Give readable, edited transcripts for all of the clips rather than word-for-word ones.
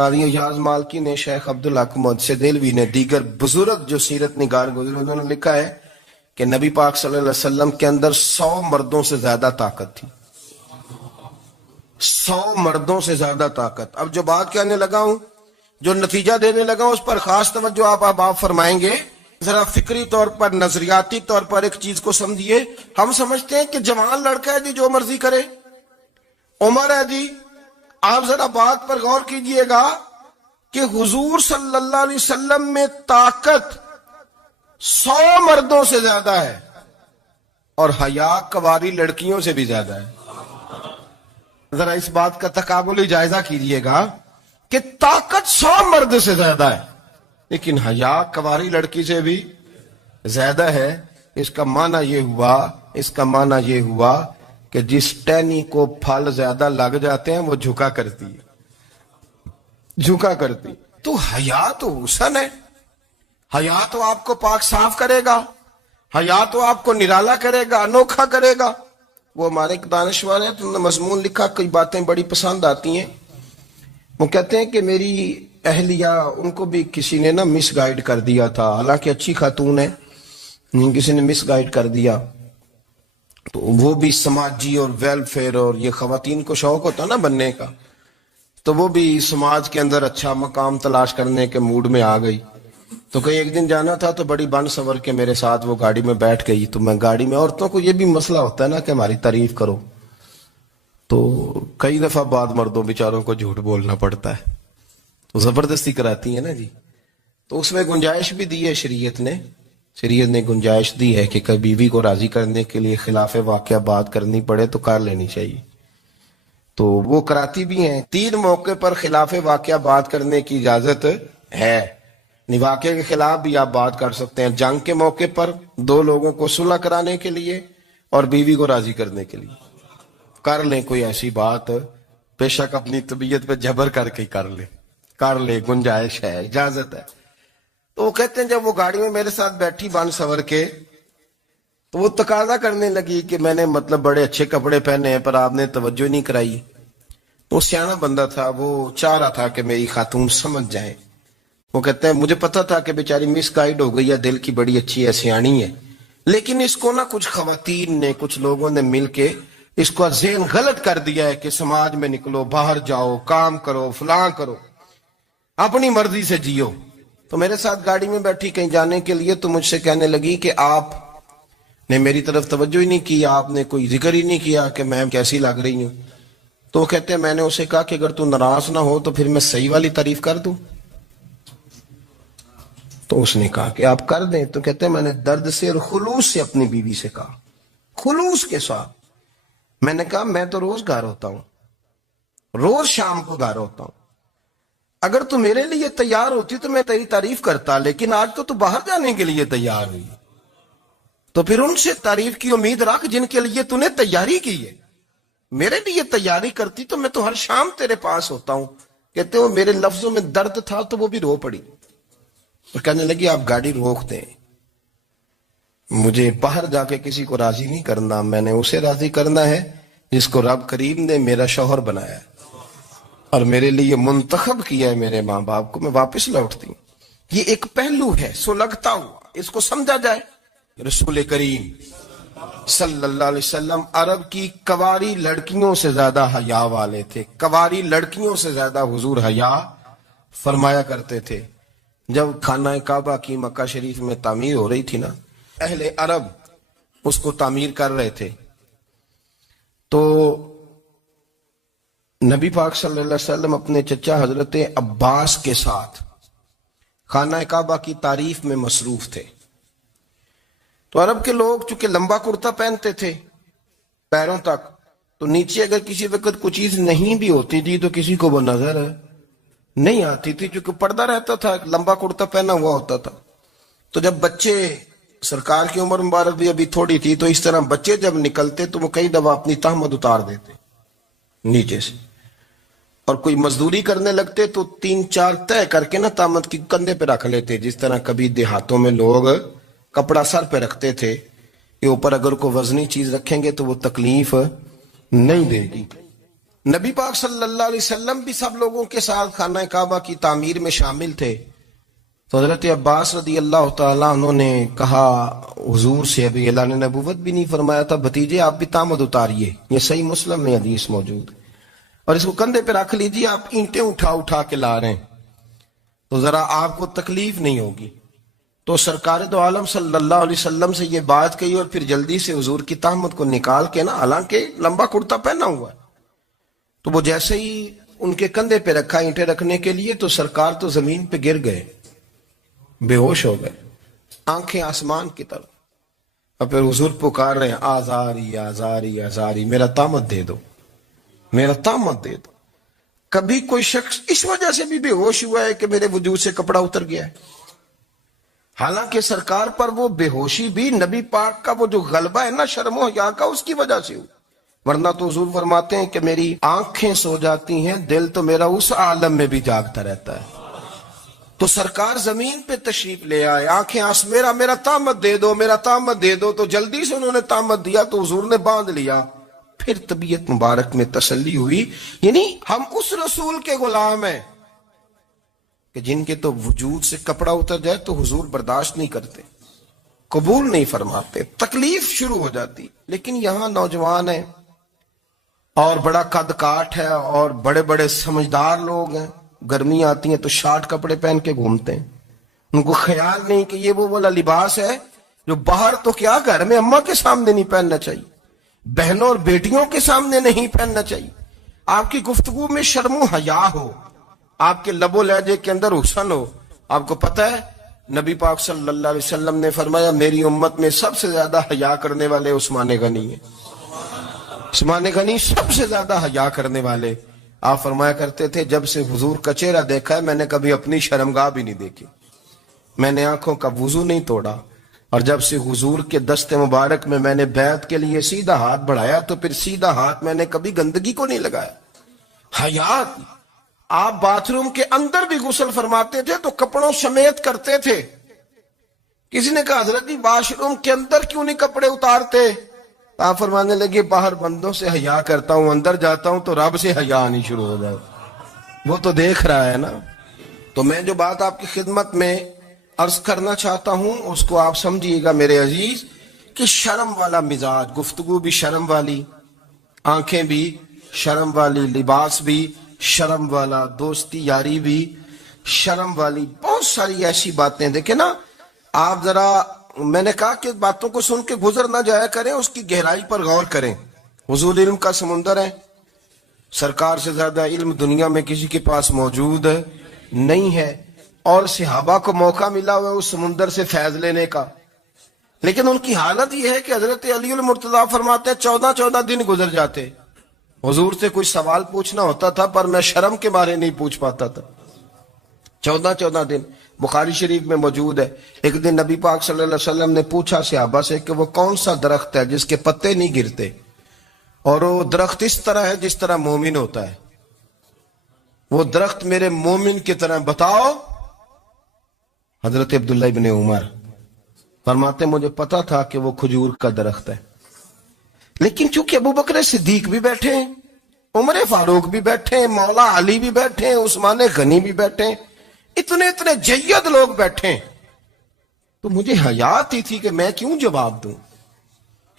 قاضی ایاز مالکی نے، شیخ عبدالحق محدث دہلوی نے، دیگر بزرگ جو سیرت نگار گزرے انہوں نے لکھا ہے کہ نبی پاک صلی اللہ علیہ وسلم کے اندر 100 مردوں سے زیادہ طاقت تھی. 100 مردوں سے زیادہ طاقت. اب جو بات کہنے لگا ہوں، جو نتیجہ دینے لگا ہوں، اس پر خاص توجہ آپ فرمائیں گے. ذرا فکری طور پر، نظریاتی طور پر ایک چیز کو سمجھیے. ہم سمجھتے ہیں کہ جوان لڑکا ہے جی جو مرضی کرے، عمر ہے جی. آپ ذرا بات پر غور کیجئے گا کہ حضور صلی اللہ علیہ وسلم میں طاقت 100 مردوں سے زیادہ ہے اور حیا کواری لڑکیوں سے بھی زیادہ ہے. ذرا اس بات کا تقابلی جائزہ کیجئے گا کہ طاقت 100 مرد سے زیادہ ہے لیکن حیا کواری لڑکی سے بھی زیادہ ہے. اس کا معنی یہ ہوا کہ جس ٹہنی کو پھل زیادہ لگ جاتے ہیں وہ جھکا کرتی. تو حیا تو حسن ہے، حیا تو آپ کو پاک صاف کرے گا، حیا تو آپ کو نرالا کرے گا، انوکھا کرے گا. وہ ہمارے ایک دانشور ہیں، تو مضمون لکھا، کئی باتیں بڑی پسند آتی ہیں. وہ کہتے ہیں کہ میری اہلیہ، ان کو بھی کسی نے مس گائیڈ کر دیا تھا، حالانکہ اچھی خاتون ہے، کسی نے مس گائیڈ کر دیا. تو وہ بھی سماجی اور ویلفیئر اور یہ خواتین کو شوق ہوتا نا بننے کا، تو وہ بھی سماج کے اندر اچھا مقام تلاش کرنے کے موڈ میں آ گئی. تو کہیں ایک دن جانا تھا تو بڑی بن سور کے میرے ساتھ وہ گاڑی میں بیٹھ گئی. تو میں گاڑی میں، عورتوں کو یہ بھی مسئلہ ہوتا ہے نا کہ ہماری تعریف کرو، تو کئی دفعہ بعد مردوں بیچاروں کو جھوٹ بولنا پڑتا ہے، تو زبردستی کراتی ہے نا جی. تو اس میں گنجائش بھی دی ہے شریعت نے گنجائش دی ہے کہ کبھی بیوی کو راضی کرنے کے لیے خلاف واقعہ بات کرنی پڑے تو کر لینی چاہیے. تو وہ کراتی بھی ہیں. 3 موقع پر خلاف واقعہ بات کرنے کی اجازت ہے. واقعے کے خلاف بھی آپ بات کر سکتے ہیں. جنگ کے موقع پر 2 لوگوں کو صلح کرانے کے لیے اور بیوی کو راضی کرنے کے لیے کر لیں کوئی ایسی بات، بے شک اپنی طبیعت پہ جبر کر کے کر لے، گنجائش ہے، اجازت ہے. تو وہ کہتے ہیں جب وہ گاڑی میں میرے ساتھ بیٹھی بن سور کے، تو وہ تقاضا کرنے لگی کہ میں نے بڑے اچھے کپڑے پہنے ہیں پر آپ نے توجہ نہیں کرائی. وہ سیانا بندہ تھا، وہ چاہ رہا تھا کہ میری خاتون سمجھ جائے. وہ کہتے ہیں مجھے پتا تھا کہ بیچاری مس گائیڈ ہو گئی ہے، دل کی بڑی اچھی ہے، سیانی ہے، لیکن اس کو کچھ خواتین نے، کچھ لوگوں نے مل کے اس کو ذہن غلط کر دیا ہے کہ سماج میں نکلو، باہر جاؤ، کام کرو، فلاں کرو، اپنی مرضی سے جیو. تو میرے ساتھ گاڑی میں بیٹھی کہیں جانے کے لیے، تو مجھ سے کہنے لگی کہ آپ نے میری طرف توجہ ہی نہیں کی، آپ نے کوئی ذکر ہی نہیں کیا کہ میں کیسی لگ رہی ہوں. تو وہ کہتے ہیں میں نے اسے کہا کہ اگر تو ناراض نہ ہو تو پھر میں صحیح والی تعریف کر دوں. تو اس نے کہا کہ آپ کر دیں. تو کہتے ہیں میں نے درد سے اور خلوص سے اپنی بیوی سے کہا، خلوص کے ساتھ. میں نے کہا میں تو روز گھر ہوتا ہوں، روز شام کو گھر ہوتا ہوں، اگر تو میرے لیے تیار ہوتی تو میں تیری تعریف کرتا، لیکن آج تو باہر جانے کے لیے تیار ہوئی، تو پھر ان سے تعریف کی امید رکھ جن کے لیے تو نے تیاری کی ہے. میرے لیے تیاری کرتی تو میں تو ہر شام تیرے پاس ہوتا ہوں. کہتے ہیں میرے لفظوں میں درد تھا تو وہ بھی رو پڑی اور کہنے لگی آپ گاڑی روک دیں، مجھے باہر جا کے کسی کو راضی نہیں کرنا، میں نے اسے راضی کرنا ہے جس کو رب کریم نے میرا شوہر بنایا ہے اور میرے لیے منتخب کیا ہے میرے ماں باپ کو. میں واپس لوٹتی ہوں. یہ ایک پہلو ہے سلگتا ہوا، اس کو سمجھا جائے. رسول کریم صلی اللہ علیہ وسلم عرب کی کواری لڑکیوں سے زیادہ حیا والے تھے. کواری لڑکیوں سے زیادہ حضور حیا فرمایا کرتے تھے. جب خانہ کعبہ کی مکہ شریف میں تعمیر ہو رہی تھی نا، اہل عرب اس کو تعمیر کر رہے تھے، تو نبی پاک صلی اللہ علیہ وسلم اپنے چچا حضرت عباس کے ساتھ خانہ کعبہ کی تعریف میں مصروف تھے. تو عرب کے لوگ چونکہ لمبا کرتا پہنتے تھے پیروں تک، تو نیچے اگر کسی وقت کوئی چیز نہیں بھی ہوتی تھی تو کسی کو وہ نظر نہیں آتی تھی، چونکہ پردہ رہتا تھا، لمبا کرتا پہنا ہوا ہوتا تھا. تو جب بچے، سرکار کی عمر مبارک بھی ابھی تھوڑی تھی، تو اس طرح بچے جب نکلتے تو وہ کئی دفعہ اپنی تہمت اتار دیتے نیچے سے، اور کوئی مزدوری کرنے لگتے تو 3-4 طے کر کے تہمت کی کندھے پہ رکھ لیتے، جس طرح کبھی دیہاتوں میں لوگ کپڑا سر پہ رکھتے تھے کہ اوپر اگر کوئی وزنی چیز رکھیں گے تو وہ تکلیف نہیں دے گی. نبی پاک صلی اللہ علیہ وسلم بھی سب لوگوں کے ساتھ خانہ کعبہ کی تعمیر میں شامل تھے. تو حضرت عباس رضی اللہ تعالیٰ عنہ نے کہا حضور سے، ابھی اللہ نے نبوت بھی نہیں فرمایا تھا، بھتیجے آپ بھی تامد اتاریے. یہ صحیح مسلم میں حدیث موجود ہے. اور اس کو کندھے پہ رکھ لیجیے، آپ اینٹیں اٹھا اٹھا کے لا رہے ہیں تو ذرا آپ کو تکلیف نہیں ہوگی. تو سرکار دو عالم صلی اللہ علیہ وسلم سے یہ بات کہی اور پھر جلدی سے حضور کی تہمت کو نکال کے نا، حالانکہ لمبا کرتا پہنا ہوا ہے، تو وہ جیسے ہی ان کے کندھے پہ رکھا اینٹیں رکھنے کے لیے تو سرکار تو زمین پہ گر گئے، بے ہوش ہو گئے، آنکھیں آسمان کی طرف. اور پھر حضور پکار رہے ہیں آزاری آزاری آزاری، میرا تامت دے دو، میرا تامت دے دو. کبھی کوئی شخص اس وجہ سے بھی بے ہوش ہوا ہے کہ میرے وجود سے کپڑا اتر گیا ہے؟ حالانکہ سرکار پر وہ بے ہوشی بھی نبی پاک کا وہ جو غلبہ ہے نا شرم و حیا کا، اس کی وجہ سے ہو. ورنہ تو حضور فرماتے ہیں کہ میری آنکھیں سو جاتی ہیں، دل تو میرا اس عالم میں بھی جاگتا رہتا ہے. تو سرکار زمین پہ تشریف لے آئے، آنکھیں میرا تامت دے دو، میرا تامت دے دو. تو جلدی سے انہوں نے تامت دیا تو حضور نے باندھ لیا. پھر طبیعت مبارک میں تسلی ہوئی. یعنی ہم اس رسول کے غلام ہیں کہ جن کے تو وجود سے کپڑا اتر جائے تو حضور برداشت نہیں کرتے، قبول نہیں فرماتے، تکلیف شروع ہو جاتی. لیکن یہاں نوجوان ہیں اور بڑا قد کاٹ ہے اور بڑے بڑے سمجھدار لوگ ہیں، گرمی آتی ہیں تو شارٹ کپڑے پہن کے گھومتے ہیں. ان کو خیال نہیں کہ یہ وہ والا لباس ہے جو باہر تو کیا گھر میں اماں کے سامنے نہیں پہننا چاہیے، بہنوں اور بیٹیوں کے سامنے نہیں پہننا چاہیے. آپ کی گفتگو میں شرم و حیا ہو، آپ کے لب و لہجے کے اندر حسن ہو. آپ کو پتہ ہے نبی پاک صلی اللہ علیہ وسلم نے فرمایا میری امت میں سب سے زیادہ حیا کرنے والے عثمان غنی ہیں. عثمان غنی سب سے زیادہ حیا کرنے والے. آپ فرمایا کرتے تھے جب سے حضور کا چہرہ دیکھا ہے میں نے کبھی اپنی شرمگاہ بھی نہیں دیکھی، میں نے آنکھوں کا وضو نہیں توڑا، اور جب سے حضور کے دست مبارک میں نے بیعت کے لیے سیدھا ہاتھ بڑھایا تو پھر سیدھا ہاتھ میں نے کبھی گندگی کو نہیں لگایا. حیات. آپ باتھ روم کے اندر بھی غسل فرماتے تھے تو کپڑوں سمیت کرتے تھے. کسی نے کہا حضرت جی واش روم کے اندر کیوں نہیں کپڑے اتارتے؟ آپ فرمانے لگے باہر بندوں سے حیا کرتا ہوں، اندر جاتا ہوں تو رب سے حیا آنی شروع ہو جائے، وہ تو دیکھ رہا ہے نا. تو میں جو بات آپ کی خدمت میں عرض کرنا چاہتا ہوں اس کو آپ سمجھیے گا میرے عزیز، کہ شرم والا مزاج، گفتگو بھی شرم والی، آنکھیں بھی شرم والی، لباس بھی شرم والا، دوستی یاری بھی شرم والی، بہت ساری ایسی باتیں. دیکھیں نا آپ ذرا، میں نے کہا کہ باتوں کو سن کے گزر نہ جایا کریں، اس کی گہرائی پر غور کریں. حضور علم کا سمندر ہے، سرکار سے زیادہ علم دنیا میں کسی کے پاس موجود نہیں ہے، اور صحابہ کو موقع ملا ہوا اس سمندر سے فیض لینے کا. لیکن ان کی حالت یہ ہے کہ حضرت علی المرتضیٰ فرماتے 14 دن گزر جاتے، حضور سے کوئی سوال پوچھنا ہوتا تھا پر میں شرم کے بارے نہیں پوچھ پاتا تھا. 14 دن بخاری شریف میں موجود ہے. ایک دن نبی پاک صلی اللہ علیہ وسلم نے پوچھا صحابہ سے کہ وہ کون سا درخت ہے جس کے پتے نہیں گرتے، اور وہ درخت اس طرح ہے جس طرح مومن ہوتا ہے، وہ درخت میرے مومن کی طرح بتاؤ. حضرت عبداللہ ابن عمر فرماتے مجھے پتا تھا کہ وہ کھجور کا درخت ہے، لیکن چونکہ ابو بکر صدیق بھی بیٹھے ہیں، عمر فاروق بھی بیٹھے ہیں، مولا علی بھی بیٹھے ہیں، عثمان غنی بھی بیٹھے ہیں، اتنے جید لوگ بیٹھے ہیں، تو مجھے حیا آتی تھی کہ میں کیوں جواب دوں.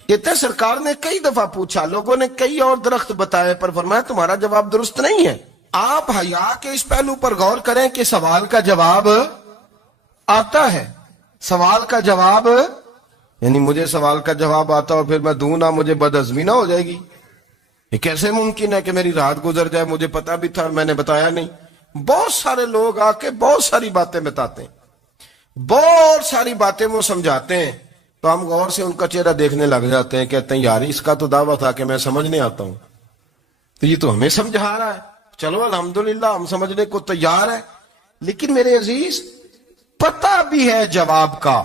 کہتے ہیں سرکار نے کئی دفعہ پوچھا، لوگوں نے کئی اور درخت بتائے پر فرمایا تمہارا جواب درست نہیں ہے. آپ حیا کے اس پہلو پر غور کریں کہ سوال کا جواب آتا ہے، سوال کا جواب، یعنی مجھے سوال کا جواب آتا اور پھر میں دوں نہ، مجھے بدعزمی نہ ہو جائے گی. یہ کیسے ممکن ہے کہ میری رات گزر جائے، مجھے پتا بھی تھا اور میں نے بتایا نہیں. بہت سارے لوگ آ کے بہت ساری باتیں بتاتے ہیں، بہت ساری باتیں وہ سمجھاتے ہیں، تو ہم غور سے ان کا چہرہ دیکھنے لگ جاتے ہیں، کہتے ہیں یار اس کا تو دعویٰ تھا کہ میں سمجھنے آتا ہوں، تو یہ تو ہمیں سمجھا رہا ہے. چلو الحمدللہ ہم سمجھنے کو تیار ہیں. لیکن میرے عزیز پتہ بھی ہے جواب کا،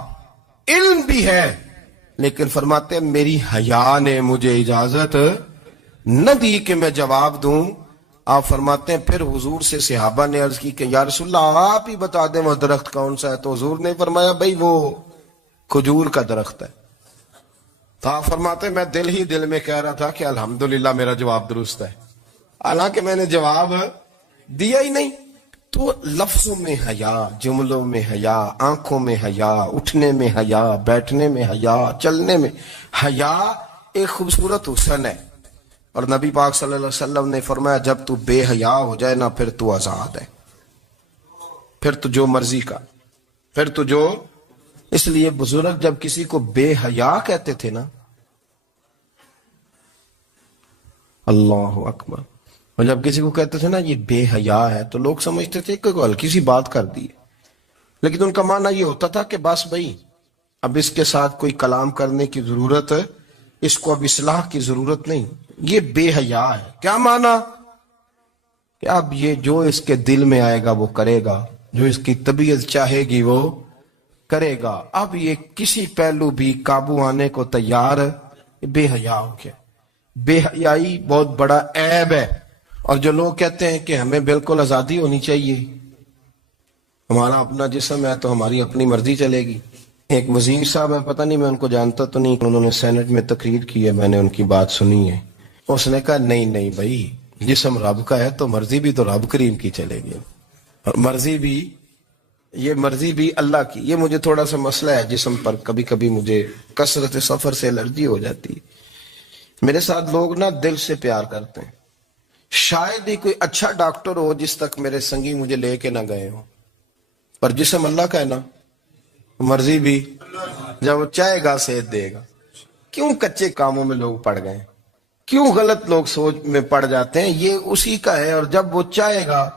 علم بھی ہے، لیکن فرماتے ہیں میری حیا نے مجھے اجازت نہ دی کہ میں جواب دوں. آپ فرماتے ہیں پھر حضور سے صحابہ نے عرض کی کہ یا رسول اللہ آپ ہی بتا دیں وہ درخت کون سا ہے. تو حضور نے فرمایا بھئی وہ کھجور کا درخت ہے. تو آپ فرماتے ہیں میں دل ہی دل میں کہہ رہا تھا کہ الحمدللہ میرا جواب درست ہے. حالانکہ میں نے جواب دیا ہی نہیں. تو لفظوں میں حیا، جملوں میں حیا، آنکھوں میں حیا، اٹھنے میں حیا، بیٹھنے میں حیا، چلنے میں حیا ایک خوبصورت حسن ہے. اور نبی پاک صلی اللہ علیہ وسلم نے فرمایا جب تو بے حیا ہو جائے نا پھر تو آزاد ہے، پھر تو جو مرضی کا، پھر تو جو. اس لیے بزرگ جب کسی کو بے حیا کہتے تھے نا، اللہ اکبر، اور جب کسی کو کہتے تھے نا یہ بے حیا ہے تو لوگ سمجھتے تھے کہ کوئی ہلکی سی بات کر دی ہے، لیکن ان کا معنی یہ ہوتا تھا کہ بس بھائی اب اس کے ساتھ کوئی کلام کرنے کی ضرورت ہے، اس کو اب اصلاح کی ضرورت نہیں، یہ بے حیا ہے. کیا معنی؟ کہ اب یہ جو اس کے دل میں آئے گا وہ کرے گا، جو اس کی طبیعت چاہے گی وہ کرے گا، اب یہ کسی پہلو بھی قابو آنے کو تیار ہے، بے حیا ہو گیا. بے حیائی بہت بڑا عیب ہے. اور جو لوگ کہتے ہیں کہ ہمیں بالکل آزادی ہونی چاہیے، ہمارا اپنا جسم ہے تو ہماری اپنی مرضی چلے گی. ایک وزیر صاحب ہے، پتہ نہیں میں ان کو جانتا تو نہیں، انہوں نے سینٹ میں تقریر کی ہے، میں نے ان کی بات سنی ہے. اس نے کہا نہیں نہیں بھائی، جسم رب کا ہے تو مرضی بھی تو رب کریم کی چلے گی، اور مرضی بھی یہ مرضی بھی اللہ کی. یہ مجھے تھوڑا سا مسئلہ ہے جسم پر، کبھی کبھی مجھے کثرت سفر سے الرجی ہو جاتی ہے. میرے ساتھ لوگ نا دل سے پیار کرتے ہیں، شاید ہی کوئی اچھا ڈاکٹر ہو جس تک میرے سنگی مجھے لے کے نہ گئے ہو، پر جسم اللہ کا ہے نا، مرضی بھی جب وہ چاہے گا صحت دے گا. کیوں کچے کاموں میں لوگ پڑ گئے، کیوں غلط لوگ سوچ میں پڑ جاتے ہیں؟ یہ اسی کا ہے. اور جب وہ چاہے گا،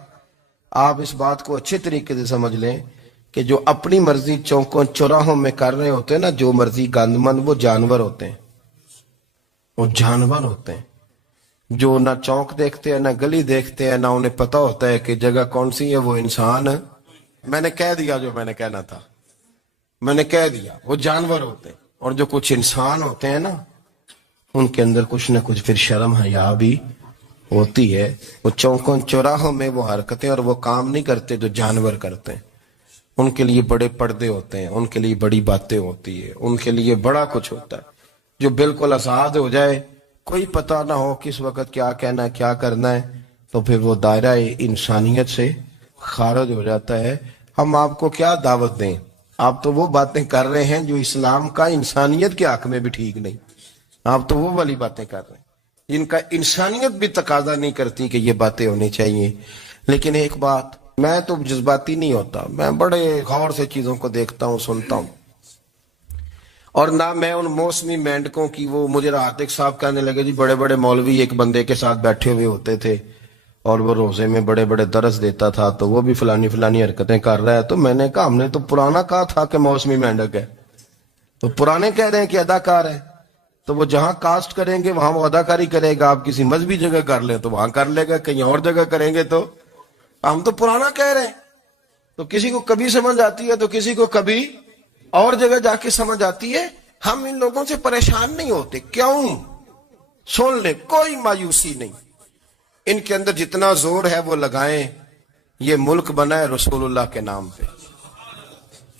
آپ اس بات کو اچھے طریقے سے سمجھ لیں کہ جو اپنی مرضی چوکوں چوراہوں میں کر رہے ہوتے ہیں نا، جو مرضی گندمند، وہ جانور ہوتے ہیں، وہ جانور ہوتے ہیں جو نہ چوک دیکھتے ہیں نہ گلی دیکھتے ہیں، نہ انہیں پتہ ہوتا ہے کہ جگہ کون سی ہے. وہ انسان، میں نے کہہ دیا جو میں نے کہنا تھا، میں نے کہہ دیا، وہ جانور ہوتے ہیں. اور جو کچھ انسان ہوتے ہیں نا، ان کے اندر کچھ نہ کچھ پھر شرم حیا بھی ہوتی ہے. وہ چوکوں چوراہوں میں وہ حرکتیں اور وہ کام نہیں کرتے جو جانور کرتے ہیں. ان کے لیے بڑے پردے ہوتے ہیں، ان کے لیے بڑی باتیں ہوتی ہے، ان کے لیے بڑا کچھ ہوتا ہے. جو بالکل آزاد ہو جائے، کوئی پتہ نہ ہو کس وقت کیا کہنا ہے کیا کرنا ہے، تو پھر وہ دائرہ انسانیت سے خارج ہو جاتا ہے. ہم آپ کو کیا دعوت دیں؟ آپ تو وہ باتیں کر رہے ہیں جو اسلام کا انسانیت کے حق میں بھی ٹھیک نہیں. آپ تو وہ والی باتیں کر رہے ہیں جن کا انسانیت بھی تقاضا نہیں کرتی کہ یہ باتیں ہونی چاہیے. لیکن ایک بات، میں تو جذباتی نہیں ہوتا، میں بڑے غور سے چیزوں کو دیکھتا ہوں، سنتا ہوں. اور نہ میں ان موسمی مینڈکوں کی، وہ مجھے عاتق صاحب کہنے لگے جی بڑے بڑے مولوی ایک بندے کے ساتھ بیٹھے ہوئے ہوتے تھے اور وہ روزے میں بڑے بڑے درس دیتا تھا تو وہ بھی فلانی فلانی حرکتیں کر رہا ہے. تو میں نے کہا ہم نے تو پرانا کہا تھا کہ موسمی مینڈک ہے، تو پرانے کہہ رہے ہیں کہ اداکار ہے، تو وہ جہاں کاسٹ کریں گے وہاں وہ اداکاری کرے گا. آپ کسی مذہبی جگہ کر لیں تو وہاں کر لے گا، کہیں اور جگہ کریں گے تو ہم تو پرانا کہہ رہے ہیں. تو کسی کو کبھی سمجھ آتی ہے تو کسی کو کبھی اور جگہ جا کے سمجھ آتی ہے. ہم ان لوگوں سے پریشان نہیں ہوتے. کیوں؟ سن لیں، کوئی مایوسی نہیں. ان کے اندر جتنا زور ہے وہ لگائیں. یہ ملک بنا ہے رسول اللہ کے نام پہ،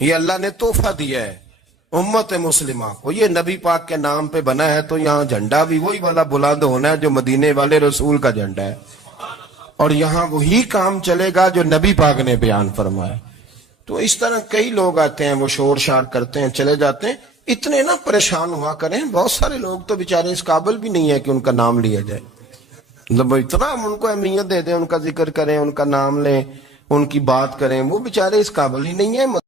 یہ اللہ نے تحفہ دیا ہے امت مسلمہ کو. یہ نبی پاک کے نام پہ بنا ہے تو یہاں جھنڈا بھی وہی والا بلند ہونا ہے جو مدینے والے رسول کا جھنڈا ہے، اور یہاں وہی کام چلے گا جو نبی پاک نے بیان فرمایا. تو اس طرح کئی لوگ آتے ہیں، وہ شور شار کرتے ہیں، چلے جاتے ہیں. اتنے نہ پریشان ہوا کریں. بہت سارے لوگ تو بیچارے اس قابل بھی نہیں ہے کہ ان کا نام لیا جائے. مطلب اتنا ہم ان کو اہمیت دے دیں، ان کا ذکر کریں، ان کا نام لیں، ان کی بات کریں، وہ بیچارے اس قابل ہی نہیں ہے.